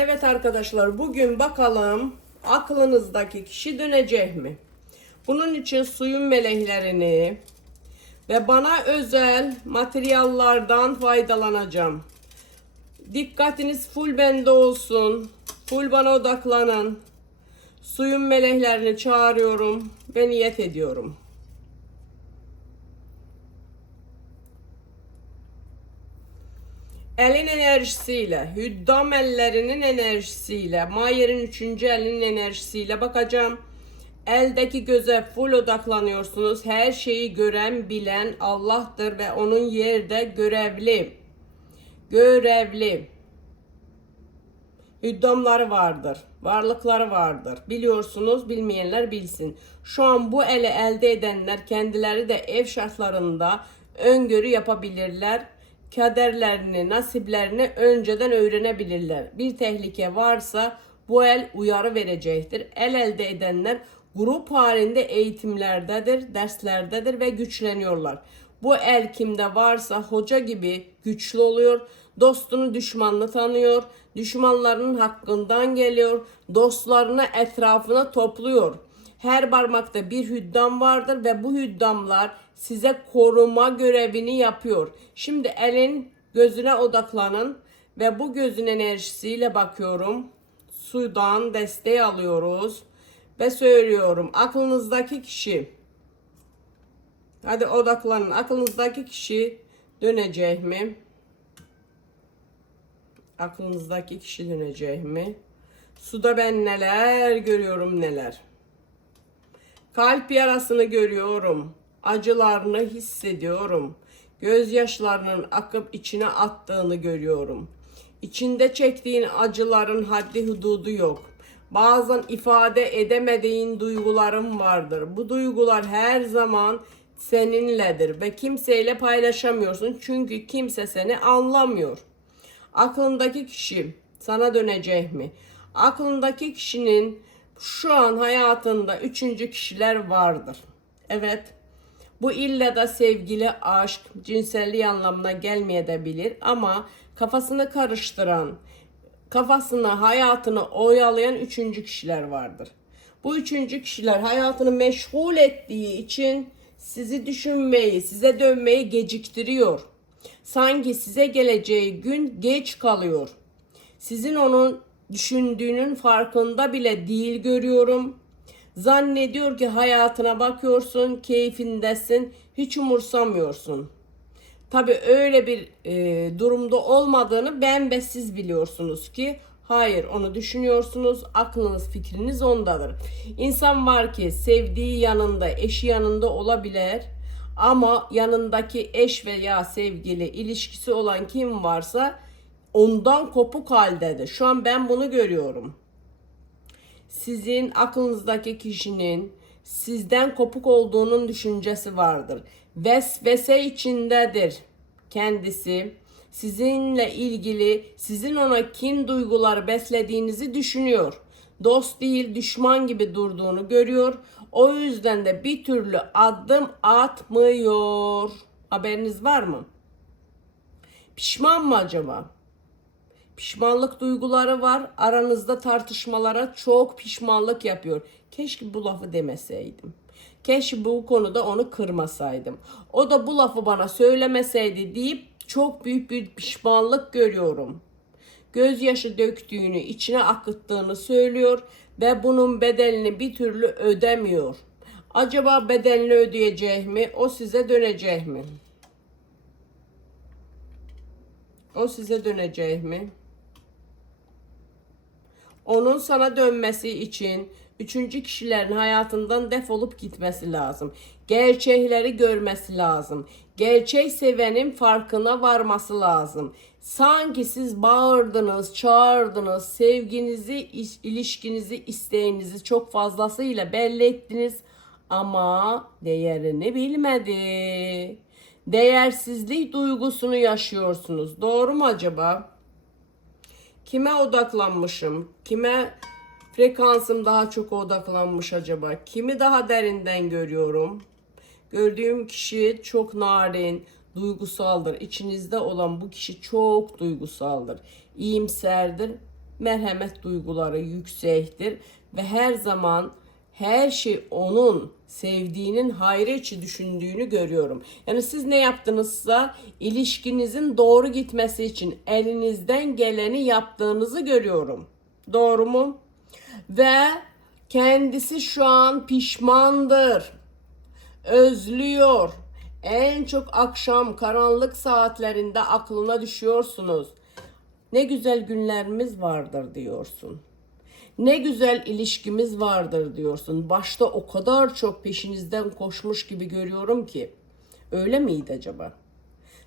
Evet arkadaşlar bugün bakalım aklınızdaki kişi dönecek mi? Bunun için suyun meleklerini ve bana özel materyallardan faydalanacağım. Dikkatiniz full bende olsun. Full bana odaklanın. Suyun meleklerini çağırıyorum ve niyet ediyorum. Elin enerjisiyle, hüddam ellerinin enerjisiyle, Mayer'in üçüncü elinin enerjisiyle bakacağım. Eldeki göze full odaklanıyorsunuz. Her şeyi gören, bilen Allah'tır ve onun yerde görevli. Görevli. Hüddamları vardır. Varlıkları vardır. Biliyorsunuz bilmeyenler bilsin. Şu an bu eli elde edenler kendileri de ev şartlarında öngörü yapabilirler. Kaderlerini, nasiplerini önceden öğrenebilirler. Bir tehlike varsa bu el uyarı verecektir. El elde edenler grup halinde eğitimlerdedir, derslerdedir ve güçleniyorlar. Bu el kimde varsa hoca gibi güçlü oluyor. Dostunu düşmanını tanıyor. Düşmanlarının hakkından geliyor. Dostlarını etrafına topluyor. Her parmakta bir hüddam vardır ve bu hüddamlar size koruma görevini yapıyor. Şimdi elin gözüne odaklanın ve bu gözün enerjisiyle bakıyorum. Sudan desteği alıyoruz ve söylüyorum. Aklınızdaki kişi Hadi odaklanın. Aklınızdaki kişi dönecek mi? Aklınızdaki kişi dönecek mi? Suda ben neler görüyorum neler. Kalp yarasını görüyorum. Acılarını hissediyorum. Gözyaşlarının akıp içine attığını görüyorum. İçinde çektiğin acıların haddi hududu yok. Bazen ifade edemediğin duyguların vardır. Bu duygular her zaman seninledir ve kimseyle paylaşamıyorsun çünkü kimse seni anlamıyor. Aklındaki kişi sana dönecek mi? Aklındaki kişinin şu an hayatında üçüncü kişiler vardır. Evet. Bu illa da sevgili, aşk, cinselliği anlamına gelmeyebilir ama kafasını karıştıran, kafasını, hayatını oyalayan üçüncü kişiler vardır. Bu üçüncü kişiler hayatını meşgul ettiği için sizi düşünmeyi, size dönmeyi geciktiriyor. Sanki size geleceği gün geç kalıyor. Sizin onun düşündüğünün farkında bile değil görüyorum. Zannediyor ki hayatına bakıyorsun, keyfindesin, hiç umursamıyorsun. Tabi öyle bir e, durumda olmadığını ben ve siz biliyorsunuz ki hayır onu düşünüyorsunuz aklınız fikriniz ondadır. İnsan var ki sevdiği yanında eşi yanında olabilir ama yanındaki eş veya sevgili ilişkisi olan kim varsa ondan kopuk haldedir. Şu an ben bunu görüyorum. Sizin aklınızdaki kişinin sizden kopuk olduğunun düşüncesi vardır. Vesvese içindedir kendisi. Sizinle ilgili sizin ona kin duyguları beslediğinizi düşünüyor. Dost değil düşman gibi durduğunu görüyor. O yüzden de bir türlü adım atmıyor. Haberiniz var mı? Pişman mı acaba? Pişmanlık duyguları var. Aranızda tartışmalara çok pişmanlık yapıyor. Keşke bu lafı demeseydim. Keşke bu konuda onu kırmasaydım. O da bu lafı bana söylemeseydi deyip çok büyük bir pişmanlık görüyorum. Gözyaşı döktüğünü, içine akıttığını söylüyor ve bunun bedelini bir türlü ödemiyor. Acaba bedelini ödeyecek mi? O size dönecek mi? O size dönecek mi? Onun sana dönmesi için üçüncü kişilerin hayatından defolup gitmesi lazım. Gerçekleri görmesi lazım. Gerçek sevenin farkına varması lazım. Sanki siz bağırdınız, çağırdınız, sevginizi, ilişkinizi, isteğinizi çok fazlasıyla belli ettiniz ama değerini bilmedi. Değersizlik duygusunu yaşıyorsunuz. Doğru mu acaba? Kime odaklanmışım? Kime frekansım daha çok odaklanmış acaba? Kimi daha derinden görüyorum? Gördüğüm kişi çok narin, duygusaldır. İçinizde olan bu kişi çok duygusaldır. İyimserdir merhamet duyguları yüksektir ve her zaman her şey onun sevdiğinin hayrı için düşündüğünü görüyorum. Yani siz ne yaptınızsa ilişkinizin doğru gitmesi için elinizden geleni yaptığınızı görüyorum. Doğru mu? Ve kendisi şu an pişmandır. Özlüyor. En çok akşam karanlık saatlerinde aklına düşüyorsunuz. Ne güzel günlerimiz vardır diyorsun. Ne güzel ilişkimiz vardır diyorsun. Başta o kadar çok peşinizden koşmuş gibi görüyorum ki. Öyle miydi acaba?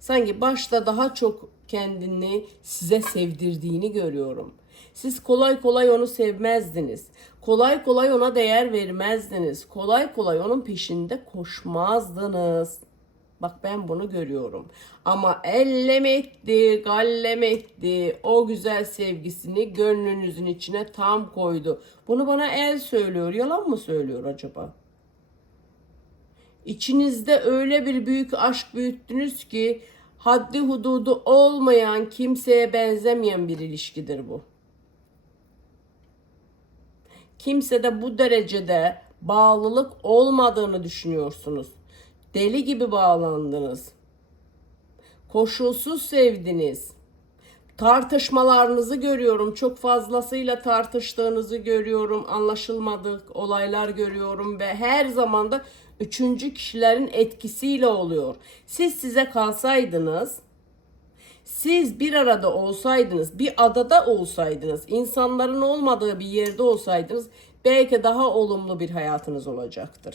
Sanki başta daha çok kendini size sevdirdiğini görüyorum. Siz kolay kolay onu sevmezdiniz. Kolay kolay ona değer vermezdiniz. Kolay kolay onun peşinde koşmazdınız. Bak ben bunu görüyorum. Ama ellem etti, gallem etti. O güzel sevgisini gönlünüzün içine tam koydu. Bunu bana el söylüyor. Yalan mı söylüyor acaba? İçinizde öyle bir büyük aşk büyüttünüz ki haddi hududu olmayan kimseye benzemeyen bir ilişkidir bu. Kimsede bu derecede bağlılık olmadığını düşünüyorsunuz. Deli gibi bağlandınız. Koşulsuz sevdiniz. Tartışmalarınızı görüyorum. Çok fazlasıyla tartıştığınızı görüyorum. Anlaşılmadık olaylar görüyorum ve her zaman da üçüncü kişilerin etkisiyle oluyor. Siz size kalsaydınız, siz bir arada olsaydınız, bir adada olsaydınız, insanların olmadığı bir yerde olsaydınız belki daha olumlu bir hayatınız olacaktır.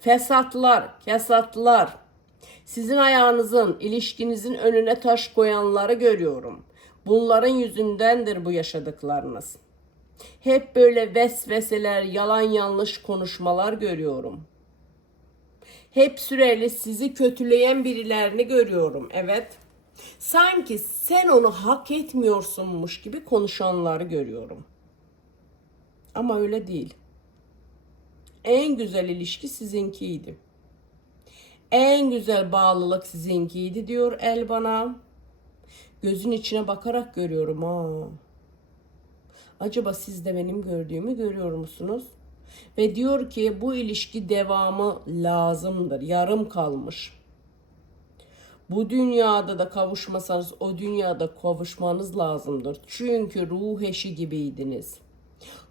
Fesatlar, kesatlar, sizin ayağınızın, ilişkinizin önüne taş koyanları görüyorum. Bunların yüzündendir bu yaşadıklarınız. Hep böyle vesveseler, yalan yanlış konuşmalar görüyorum. Hep süreli sizi kötüleyen birilerini görüyorum. Evet. Sanki sen onu hak etmiyorsunmuş gibi konuşanları görüyorum. Ama öyle değil. En güzel ilişki sizinkiydi. En güzel bağlılık sizinkiydi diyor el bana. Gözün içine bakarak görüyorum ha. Acaba siz de benim gördüğümü görüyor musunuz? Ve diyor ki bu ilişki devamı lazımdır. Yarım kalmış. Bu dünyada da kavuşmasanız o dünyada kavuşmanız lazımdır. Çünkü ruh eşi gibiydiniz.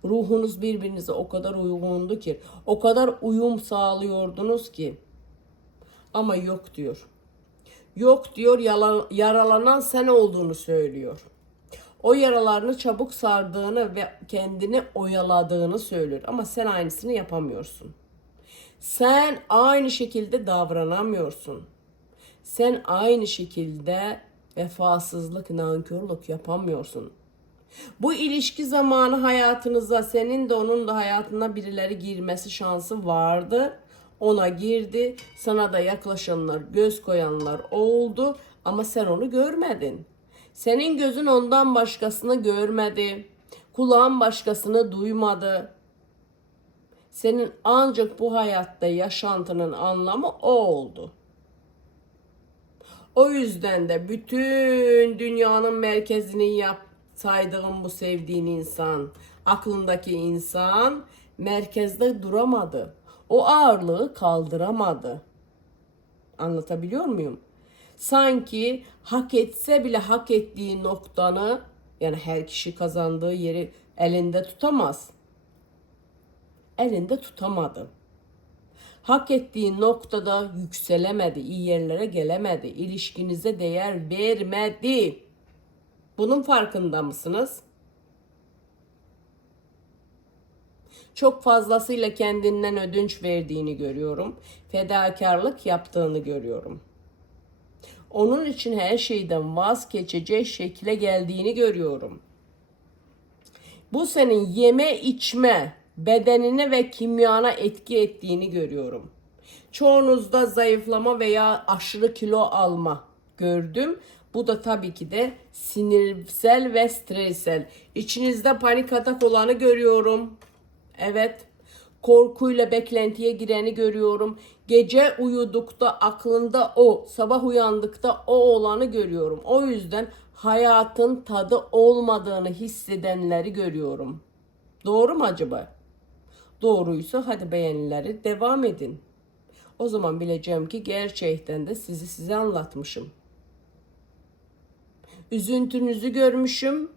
Ruhunuz birbirinize o kadar uygundu ki, o kadar uyum sağlıyordunuz ki. Ama yok diyor. Yok diyor yalan, yaralanan sen olduğunu söylüyor. O yaralarını çabuk sardığını ve kendini oyaladığını söylüyor. Ama sen aynısını yapamıyorsun. Sen aynı şekilde davranamıyorsun. Sen aynı şekilde vefasızlık, nankörlük yapamıyorsun. Bu ilişki zamanı hayatınıza senin de onun da hayatına birileri girmesi şansı vardı. Ona girdi. Sana da yaklaşanlar, göz koyanlar oldu ama sen onu görmedin. Senin gözün ondan başkasını görmedi. Kulağın başkasını duymadı. Senin ancak bu hayatta yaşantının anlamı o oldu. O yüzden de bütün dünyanın merkezini yap saydığım bu sevdiğin insan, aklındaki insan merkezde duramadı. O ağırlığı kaldıramadı. Anlatabiliyor muyum? Sanki hak etse bile hak ettiği noktanı yani her kişi kazandığı yeri elinde tutamaz. Elinde tutamadı. Hak ettiği noktada yükselemedi, iyi yerlere gelemedi, ilişkinize değer vermedi. Bunun farkında mısınız? Çok fazlasıyla kendinden ödünç verdiğini görüyorum. Fedakarlık yaptığını görüyorum. Onun için her şeyden vazgeçecek şekle geldiğini görüyorum. Bu senin yeme içme, bedenine ve kimyana etki ettiğini görüyorum. Çoğunuzda zayıflama veya aşırı kilo alma gördüm. Bu da tabii ki de sinirsel ve stressel. İçinizde panik atak olanı görüyorum. Evet. Korkuyla beklentiye gireni görüyorum. Gece uyudukta aklında o, sabah uyandıkta o olanı görüyorum. O yüzden hayatın tadı olmadığını hissedenleri görüyorum. Doğru mu acaba? Doğruysa hadi beğenileri devam edin. O zaman bileceğim ki gerçekten de sizi size anlatmışım. Üzüntünüzü görmüşüm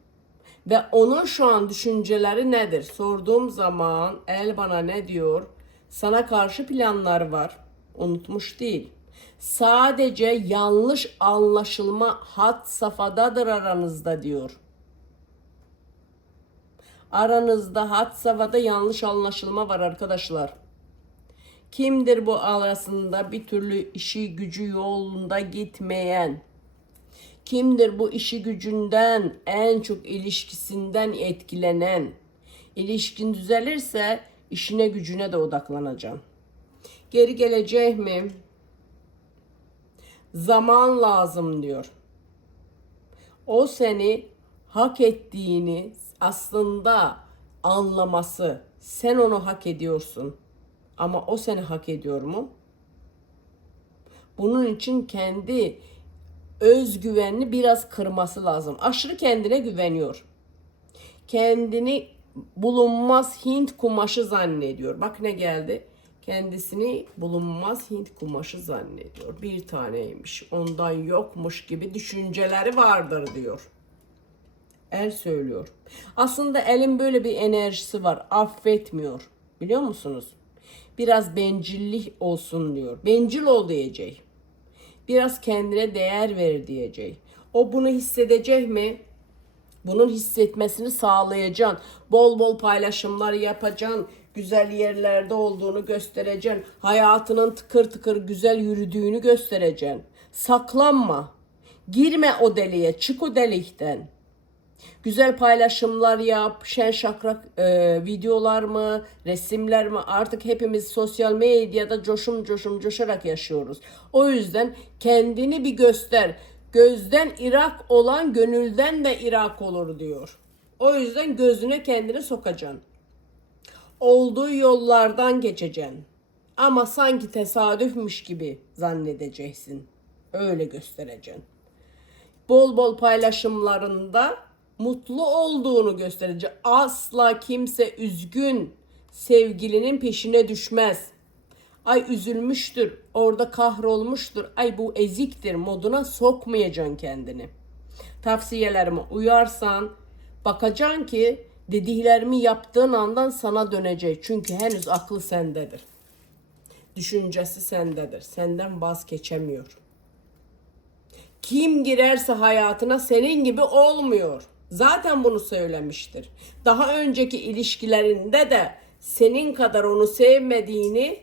ve onun şu an düşünceleri nedir? Sorduğum zaman el bana ne diyor? Sana karşı planlar var. Unutmuş değil. Sadece yanlış anlaşılma hat safhadadır aranızda diyor. Aranızda hat safhada yanlış anlaşılma var arkadaşlar. Kimdir bu arasında bir türlü işi gücü yolunda gitmeyen? Kimdir bu işi gücünden en çok ilişkisinden etkilenen? İlişkin düzelirse işine gücüne de odaklanacaksın. Geri gelecek mi? Zaman lazım diyor. O seni hak ettiğini aslında anlaması. Sen onu hak ediyorsun. Ama o seni hak ediyor mu? Bunun için kendi özgüvenini biraz kırması lazım. Aşırı kendine güveniyor. Kendini bulunmaz Hint kumaşı zannediyor. Bak ne geldi. Kendisini bulunmaz Hint kumaşı zannediyor. Bir taneymiş. Ondan yokmuş gibi düşünceleri vardır diyor. El söylüyor. Aslında elin böyle bir enerjisi var. Affetmiyor. Biliyor musunuz? Biraz bencillik olsun diyor. Bencil ol diyecek. Biraz kendine değer ver diyecek. O bunu hissedecek mi? Bunun hissetmesini sağlayacaksın. Bol bol paylaşımlar yapacaksın. Güzel yerlerde olduğunu göstereceksin. Hayatının tıkır tıkır güzel yürüdüğünü göstereceksin. Saklanma. Girme o deliğe. Çık o delikten. Güzel paylaşımlar yap, şen şakrak e, videolar mı, resimler mi artık hepimiz sosyal medyada coşum coşum coşarak yaşıyoruz. O yüzden kendini bir göster. Gözden Irak olan gönülden de Irak olur diyor. O yüzden gözüne kendini sokacaksın. Olduğu yollardan geçeceksin. Ama sanki tesadüfmüş gibi zannedeceksin. Öyle göstereceksin. Bol bol paylaşımlarında mutlu olduğunu gösterici. Asla kimse üzgün sevgilinin peşine düşmez. Ay üzülmüştür, orada kahrolmuştur. Ay bu eziktir moduna sokmayacaksın kendini. Tavsiyelerime uyarsan bakacaksın ki dediklerimi yaptığın andan sana dönecek. Çünkü henüz aklı sendedir. Düşüncesi sendedir. Senden vazgeçemiyor. Kim girerse hayatına senin gibi olmuyor. Zaten bunu söylemiştir. Daha önceki ilişkilerinde de senin kadar onu sevmediğini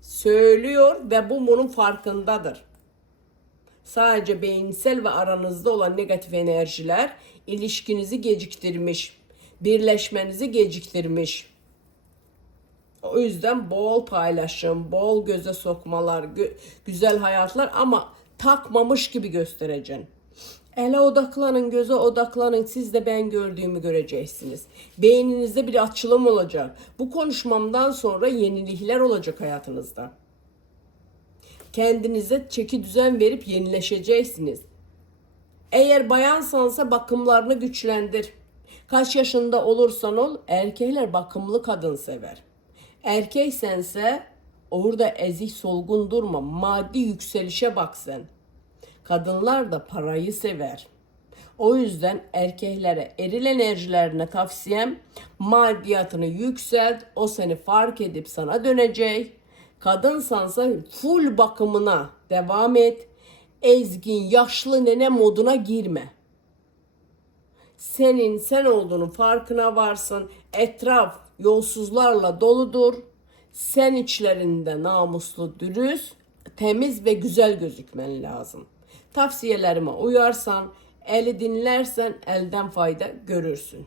söylüyor ve bu bunun farkındadır. Sadece beyinsel ve aranızda olan negatif enerjiler ilişkinizi geciktirmiş, birleşmenizi geciktirmiş. O yüzden bol paylaşım, bol göze sokmalar, güzel hayatlar ama takmamış gibi göstereceksin. Ele odaklanın, göze odaklanın. Siz de ben gördüğümü göreceksiniz. Beyninizde bir açılım olacak. Bu konuşmamdan sonra yenilikler olacak hayatınızda. Kendinize çeki düzen verip yenileşeceksiniz. Eğer bayansansa bakımlarını güçlendir. Kaç yaşında olursan ol, erkekler bakımlı kadın sever. Erkeksense orada ezik solgun durma, maddi yükselişe bak sen. Kadınlar da parayı sever. O yüzden erkeklere eril enerjilerine tavsiyem maddiyatını yükselt. O seni fark edip sana dönecek. Kadınsansa full bakımına devam et. Ezgin, yaşlı nene moduna girme. Senin sen olduğunun farkına varsın. Etraf yolsuzlarla doludur. Sen içlerinde namuslu, dürüst, temiz ve güzel gözükmen lazım. Tavsiyelerime uyarsan, eli dinlersen elden fayda görürsün.